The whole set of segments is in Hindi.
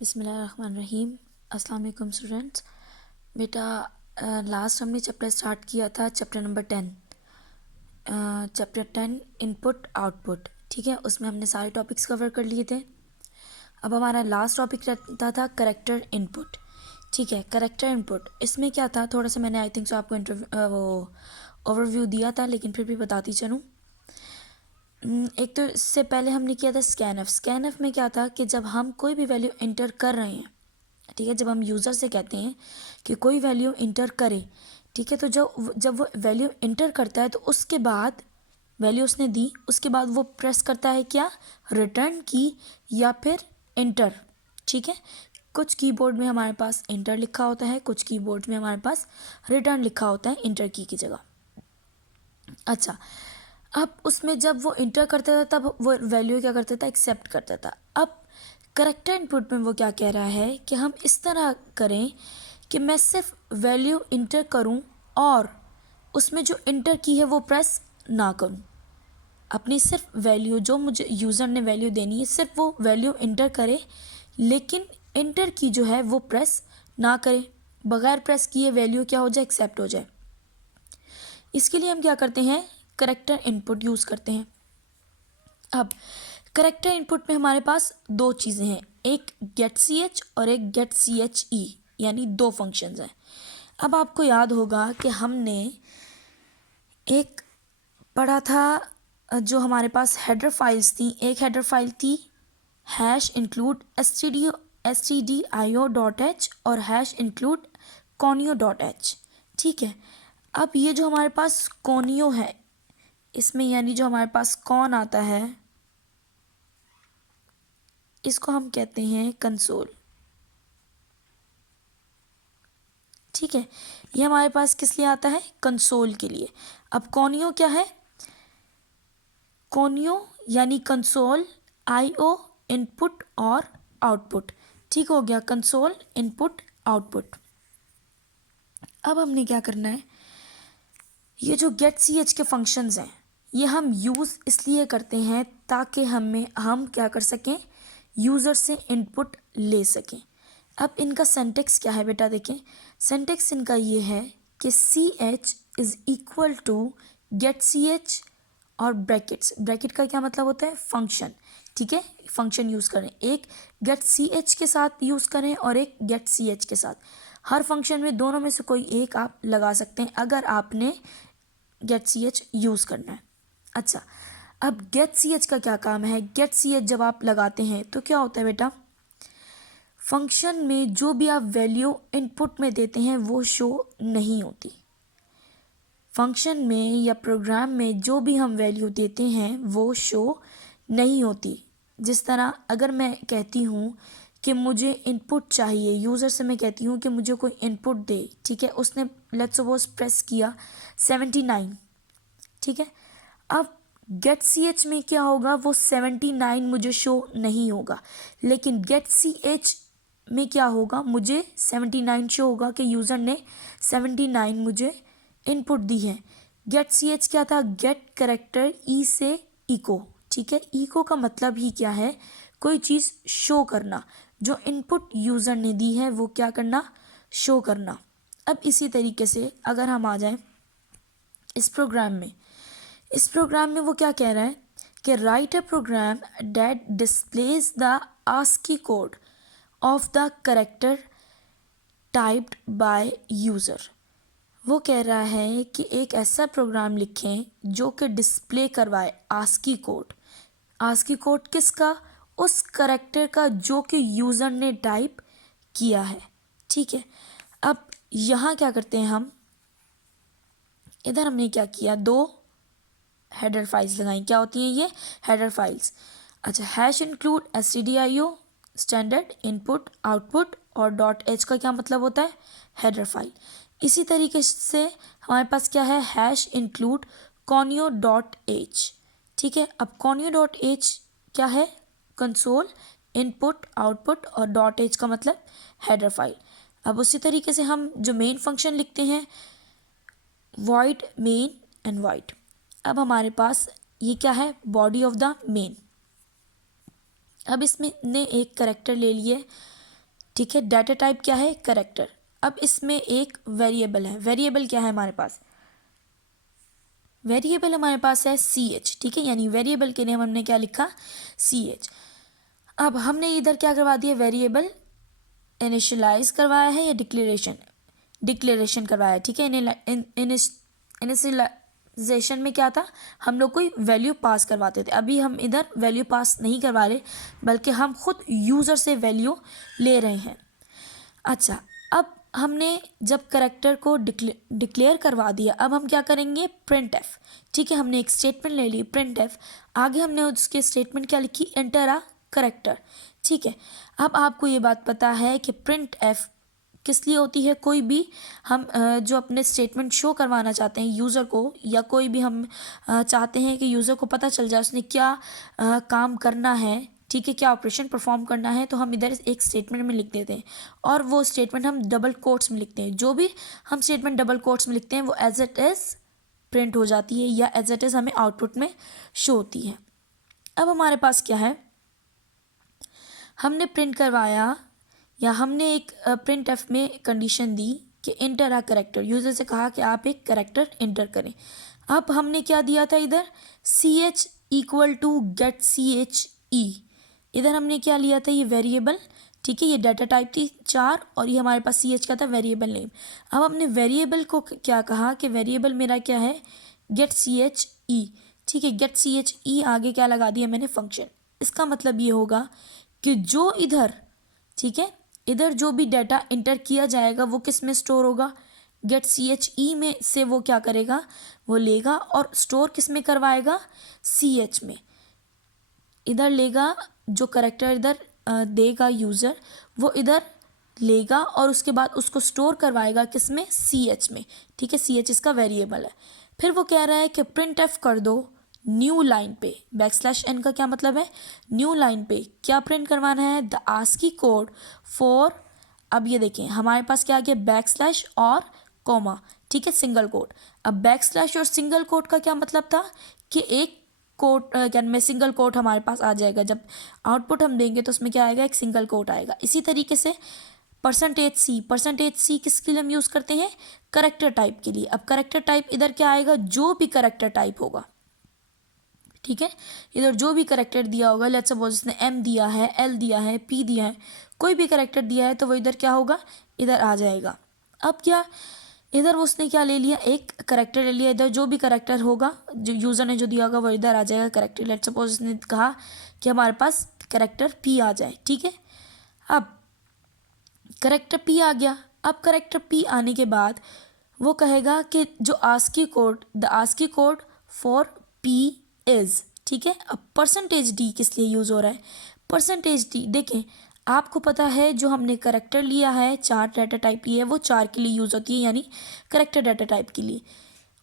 बिस्मिल्लाहिर्रहमानिर्रहीम। अस्सलाम वालेकुम स्टूडेंट्स। बेटा लास्ट हमने चैप्टर स्टार्ट किया था chapter number 10, chapter 10 input output. ठीक है, उसमें हमने सारे टॉपिक्स कवर कर लिए थे। अब हमारा लास्ट टॉपिक रहता था करेक्टर इनपुट। ठीक है, करेक्टर इनपुट इसमें क्या था, थोड़ा सा मैंने आई थिंक सो आपको वो ओवरव्यू दिया था, लेकिन फिर भी बताती चलूँ। एक तो इससे पहले हमने किया था स्कैनफ। स्कैनफ में क्या था कि जब हम कोई भी वैल्यू इंटर कर रहे हैं, ठीक है, जब हम यूज़र से कहते हैं कि कोई वैल्यू इंटर करे, ठीक है, तो जब वो वैल्यू इंटर करता है तो उसके बाद वैल्यू उसने दी, उसके बाद वो प्रेस करता है क्या, रिटर्न की या फिर इंटर। ठीक है, कुछ कीबोर्ड में हमारे पास इंटर लिखा होता है, कुछ कीबोर्ड में हमारे पास रिटर्न लिखा होता है इंटर की जगह। अच्छा, अब उसमें जब वो इंटर करता था तब वो वैल्यू क्या करता था, एक्सेप्ट करता था। अब करेक्टर इनपुट में वो क्या कह रहा है कि हम इस तरह करें कि मैं सिर्फ वैल्यू इंटर करूं और उसमें जो इंटर की है वो प्रेस ना करूं। अपनी सिर्फ वैल्यू, जो मुझे यूज़र ने वैल्यू देनी है, सिर्फ वो वैल्यू इंटर करे, लेकिन इंटर की जो है वो प्रेस ना करे। बगैर प्रेस किए वैल्यू क्या हो जाए, एक्सेप्ट हो जाए। इसके लिए हम क्या करते हैं, करेक्टर इनपुट यूज़ करते हैं। अब करेक्टर इनपुट में हमारे पास दो चीज़ें हैं, एक गेट सी एच और एक गेट सी एच ई, यानी दो फंक्शंस हैं। अब आपको याद होगा कि हमने एक पढ़ा था, जो हमारे पास हेडर फाइल्स थी, एक हेडर फाइल थी हैश इंक्लूड stdio.h और हैश इंक्लूड conio.h। ठीक है, अब ये जो हमारे पास कोनियो है, इसमें यानी जो हमारे पास कौन आता है, इसको हम कहते हैं कंसोल। ठीक है, ये हमारे पास किस लिए आता है, कंसोल के लिए। अब कोनियो क्या है, कोनियो यानी कंसोल आईओ इनपुट और आउटपुट। ठीक हो गया, कंसोल इनपुट आउटपुट। अब हमने क्या करना है, ये जो गेट सी एच के फंक्शंस हैं, ये हम यूज़ इसलिए करते हैं ताकि हम क्या कर सकें, यूज़र से इनपुट ले सकें। अब इनका सिंटैक्स क्या है बेटा, देखें, सिंटैक्स इनका ये है कि C H is equal to get C H और ब्रैकेट्स। ब्रैकेट का क्या मतलब होता है, फंक्शन। ठीक है, फंक्शन यूज़ करें, एक गेट सी एच के साथ यूज़ करें और एक गेट सी एच के साथ। हर फंक्शन में दोनों में से कोई एक आप लगा सकते हैं अगर आपने गेट सी एच यूज़ करना है। अच्छा, अब गेट सी एच का क्या काम है, गेट सी एच जब आप लगाते हैं तो क्या होता है बेटा, फंक्शन में जो भी आप वैल्यू इनपुट में देते हैं वो शो नहीं होती। फंक्शन में या प्रोग्राम में जो भी हम वैल्यू देते हैं वो शो नहीं होती। जिस तरह अगर मैं कहती हूँ कि मुझे इनपुट चाहिए, यूज़र से मैं कहती हूँ कि मुझे कोई इनपुट दे, ठीक है, उसने लेट्स सपोज प्रेस किया 79। ठीक है, अब गेट सी एच में क्या होगा, वो 79 मुझे शो नहीं होगा, लेकिन गेट सी एच में क्या होगा, मुझे 79 शो होगा कि यूज़र ने 79 मुझे इनपुट दी है। गेट सी एच क्या था, गेट करेक्टर ई से इको। ठीक है, इको का मतलब ही क्या है, कोई चीज़ शो करना, जो इनपुट यूज़र ने दी है वो क्या करना, शो करना। अब इसी तरीके से अगर हम आ जाएं इस प्रोग्राम में, इस प्रोग्राम में वो क्या कह रहा है कि write a program that displays the ASCII code of the character typed by user. वो कह रहा है कि एक ऐसा प्रोग्राम लिखें जो कि डिस्प्ले करवाए आस्की कोड। आस्की कोड किसका, उस करेक्टर का जो कि यूज़र ने टाइप किया है। ठीक है, अब यहाँ क्या करते हैं हम, इधर हमने क्या किया, दो हेडर फाइल्स लगाई, क्या होती हैं ये, हेडर फाइल्स। अच्छा, hash include stdio standard input output और डॉट एच का क्या मतलब होता है, हेडर फाइल। इसी तरीके से हमारे पास क्या है, हैश इंक्लूड conio.h। ठीक है, अब conio.h क्या है, कंसोल इनपुट आउटपुट और डॉट एच का मतलब हेडर फाइल। अब उसी तरीके से हम जो मेन फंक्शन लिखते हैं, void main एंड void। अब हमारे पास ये क्या है, बॉडी ऑफ द मेन। अब इसमें ने एक करेक्टर ले लिए ठीक है। डाटा टाइप क्या है, करेक्टर। अब इसमें एक वेरिएबल है, वेरिएबल क्या है हमारे पास, वेरिएबल हमारे पास है ch, ठीक है, यानी वेरिएबल के नेम हमने क्या लिखा, ch। अब हमने इधर क्या करवा दिया, वेरिएबल इनिशियलाइज करवाया है या डिक्लेरेशन करवाया है, ठीक है। इनिशियलाइजेशन में क्या था, हम लोग कोई वैल्यू पास करवाते थे, अभी हम इधर वैल्यू पास नहीं करवा रहे, बल्कि हम खुद यूज़र से वैल्यू ले रहे हैं। अच्छा, अब हमने जब करेक्टर को डिक्लेयर करवा दिया, अब हम क्या करेंगे, प्रिंट एफ, ठीक है। हमने एक स्टेटमेंट ले ली प्रिंट एफ, आगे हमने उसके स्टेटमेंट क्या लिखी, एंटर अ करेक्टर, ठीक है। अब आपको ये बात पता है कि प्रिंट एफ किस लिए होती है, कोई भी हम जो अपने स्टेटमेंट शो करवाना चाहते हैं यूज़र को, या कोई भी हम चाहते हैं कि यूज़र को पता चल जाए उसने क्या काम करना है, ठीक है, क्या ऑपरेशन परफॉर्म करना है, तो हम इधर एक स्टेटमेंट में लिख देते हैं, और वो स्टेटमेंट हम डबल कोट्स में लिखते हैं। जो भी हम स्टेटमेंट डबल कोट्स में लिखते हैं वो एज इट इज़ प्रिंट हो जाती है, या एज इट इज़ हमें आउटपुट में शो होती है। अब हमारे पास क्या है, हमने प्रिंट करवाया, या हमने एक प्रिंट एफ में कंडीशन दी कि इंटर अ करेक्टर, यूज़र से कहा कि आप एक करेक्टर इंटर करें। अब हमने क्या दिया था इधर, C H equal to get C H E, इधर हमने क्या लिया था, ये वेरिएबल, ठीक है, ये डाटा टाइप थी 4, और ये हमारे पास सी एच का था वेरिएबल नेम। अब हमने वेरिएबल को क्या कहा कि वेरिएबल मेरा क्या है, गेट सी एच ई, ठीक है, गेट सी एच ई, आगे क्या लगा दिया मैंने, फंक्शन। इसका मतलब ये होगा कि जो इधर, ठीक है, इधर जो भी डाटा इंटर किया जाएगा वो किस में स्टोर होगा, गेट सी एच ई में से वो क्या करेगा, वो लेगा और स्टोर किस में करवाएगा, सी एच में। इधर लेगा, जो करेक्टर इधर देगा यूज़र, वो इधर लेगा और उसके बाद उसको स्टोर करवाएगा किस में, सी एच में, ठीक है। सी एच इसका वेरिएबल है। फिर वो कह रहा है कि प्रिंट एफ कर दो न्यू लाइन पे, बैकस्लैश n का क्या मतलब है, न्यू लाइन पे क्या प्रिंट करवाना है, द आस्की कोड फॉर, अब ये देखें हमारे पास क्या आ गया, बैकस्लैश और कॉमा, ठीक है, सिंगल कोट। अब बैकस्लैश और सिंगल कोट का क्या मतलब था कि एक कोट क्या में सिंगल कोट हमारे पास आ जाएगा, जब आउटपुट हम देंगे तो उसमें क्या आएगा, एक सिंगल कोट आएगा। इसी तरीके से परसेंटेज सी किसके लिए हम यूज़ करते हैं, करेक्टर टाइप के लिए। अब करेक्टर टाइप इधर क्या आएगा, जो भी करेक्टर टाइप होगा, ठीक है, इधर जो भी करेक्टर दिया होगा, लेट्स सपोज इसने एम दिया है, एल दिया है, पी दिया है, कोई भी करेक्टर दिया है तो वो इधर क्या होगा, इधर आ जाएगा। अब क्या, इधर उसने क्या ले लिया, एक करेक्टर ले लिया, इधर जो भी करेक्टर होगा जो यूज़र ने जो दिया होगा वो इधर आ जाएगा करेक्टर। लेट्स सपोज इसने कहा कि हमारे पास करेक्टर पी आ जाए, ठीक है। अब करेक्टर पी आ गया। अब करेक्टर पी आने के बाद वो कहेगा कि जो ASCII code, the ASCII code for P is, ठीक है। अब परसेंटेज डी किस लिए यूज़ हो रहा है, परसेंटेज डी देखें, आपको पता है जो हमने करेक्टर लिया है, 4 डाटा टाइप लिया है, वो 4 के लिए यूज़ होती है, यानी करेक्टर डाटा टाइप के लिए।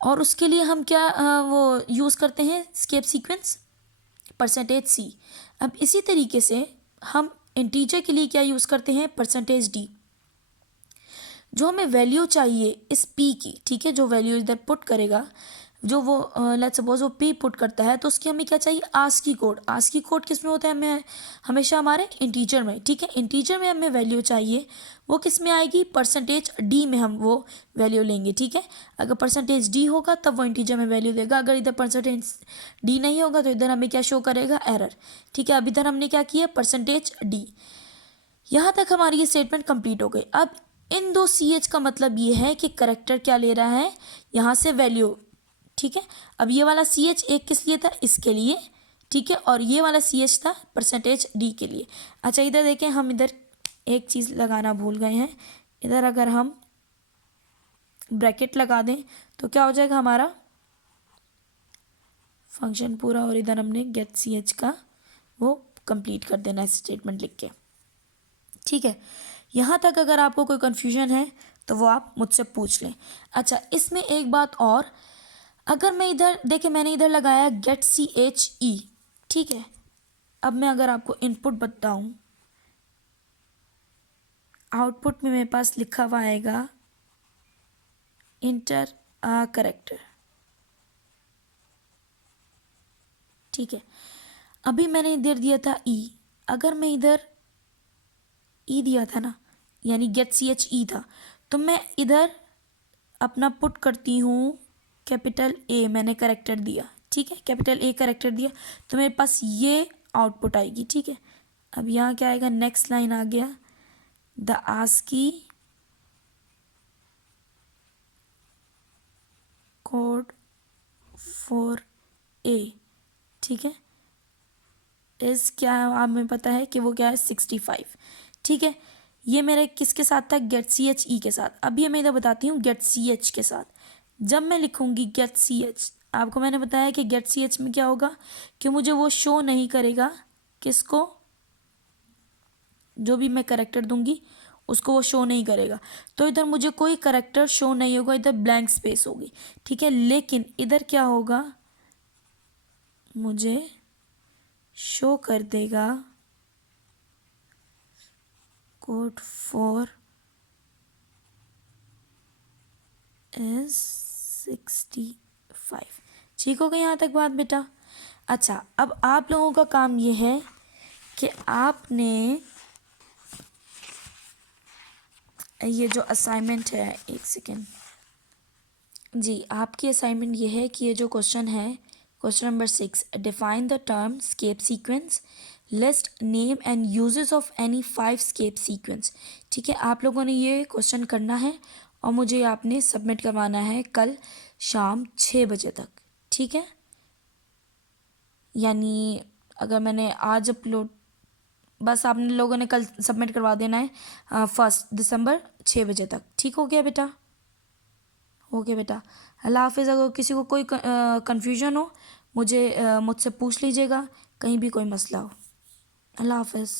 और उसके लिए हम क्या वो यूज़ करते हैं, स्केप सीक्वेंस परसेंटेज सी। अब इसी तरीके से हम इंटीजर के लिए क्या यूज़ करते हैं, परसेंटेज डी। जो हमें वैल्यू चाहिए इस पी की, ठीक है, जो वैल्यू इधर पुट करेगा, जो वो लेट्स सपोज वो पी पुट करता है, तो उसकी हमें क्या चाहिए, आस्की कोड। आस्की कोड किस में होता है, हमें हमेशा हमारे इंटीजर में, ठीक है। इंटीजर में हमें वैल्यू चाहिए, वो किस में आएगी, परसेंटेज डी में हम वो वैल्यू लेंगे, ठीक है। अगर परसेंटेज डी होगा तब वो इंटीजर में वैल्यू देगा, अगर इधर परसेंटेज डी नहीं होगा तो इधर हमें क्या शो करेगा, एरर, ठीक है। अब इधर हमने क्या किया, परसेंटेज डी। यहाँ तक हमारी ये स्टेटमेंट कंप्लीट हो गई। अब इन दो सी एच का मतलब ये है कि करेक्टर क्या ले रहा है, यहाँ से वैल्यू, ठीक है। अब ये वाला सी एच एक किस लिए था, इसके लिए, ठीक है, और ये वाला सी एच था परसेंटेज डी के लिए। अच्छा, इधर देखें, हम इधर एक चीज़ लगाना भूल गए हैं, इधर अगर हम ब्रैकेट लगा दें तो क्या हो जाएगा, हमारा फंक्शन पूरा, और इधर हमने गेट सी एच का वो कंप्लीट कर देना है स्टेटमेंट लिख के, ठीक है। यहाँ तक अगर आपको कोई कन्फ्यूजन है तो वो आप मुझसे पूछ लें। अच्छा, इसमें एक बात और, अगर मैं इधर देखें, मैंने इधर लगाया गेट सी एच ई, ठीक है। अब मैं अगर आपको इनपुट बताऊं, आउटपुट में मेरे पास लिखा हुआ आएगा इंटर अ करेक्टर, ठीक है। अभी मैंने इधर दिया था ई, अगर मैं इधर ई दिया था ना, यानी गेट सी एच ई था, तो मैं इधर अपना पुट करती हूँ कैपिटल ए, मैंने करेक्टर दिया, ठीक है, कैपिटल ए करेक्टर दिया, तो मेरे पास ये आउटपुट आएगी, ठीक है। अब यहाँ क्या आएगा, नेक्स्ट लाइन आ गया, the ASCII code for A, ठीक है, इस क्या है, आप में पता है कि वो क्या है 65, ठीक है। ये मेरे किसके साथ था, गेट सी एच ई के साथ। अब ये मैं इधर बताती हूँ गेट सी एच के साथ। जब मैं लिखूँगी गेट सी एच, आपको मैंने बताया कि गेट सी एच में क्या होगा कि मुझे वो शो नहीं करेगा, किसको, जो भी मैं करेक्टर दूंगी उसको वो शो नहीं करेगा, तो इधर मुझे कोई करेक्टर शो नहीं होगा, इधर ब्लैंक स्पेस होगी, ठीक है। लेकिन इधर क्या होगा, मुझे शो कर देगा कोड फॉर इज 65। ठीक हो गई यहाँ तक बात बेटा। अच्छा, अब आप लोगों का काम ये है कि आपने ये जो असाइनमेंट है, एक सेकेंड जी, आपकी असाइनमेंट ये है कि ये जो क्वेश्चन है, question number 6, define the term escape sequence, list name and uses of any 5 escape sequence. ठीक है, आप लोगों ने ये क्वेश्चन करना है और मुझे आपने सबमिट करवाना है कल शाम 6 बजे तक, ठीक है। यानी अगर मैंने आज अपलोड, बस आप लोगों ने कल सबमिट करवा देना है 1 दिसंबर 6 बजे तक। ठीक हो गया बेटा, ओके बेटा, अल्लाह हाफिज़। अगर किसी को कोई कन्फ्यूजन हो मुझसे पूछ लीजिएगा, कहीं भी कोई मसला हो। अल्लाह हाफिज़।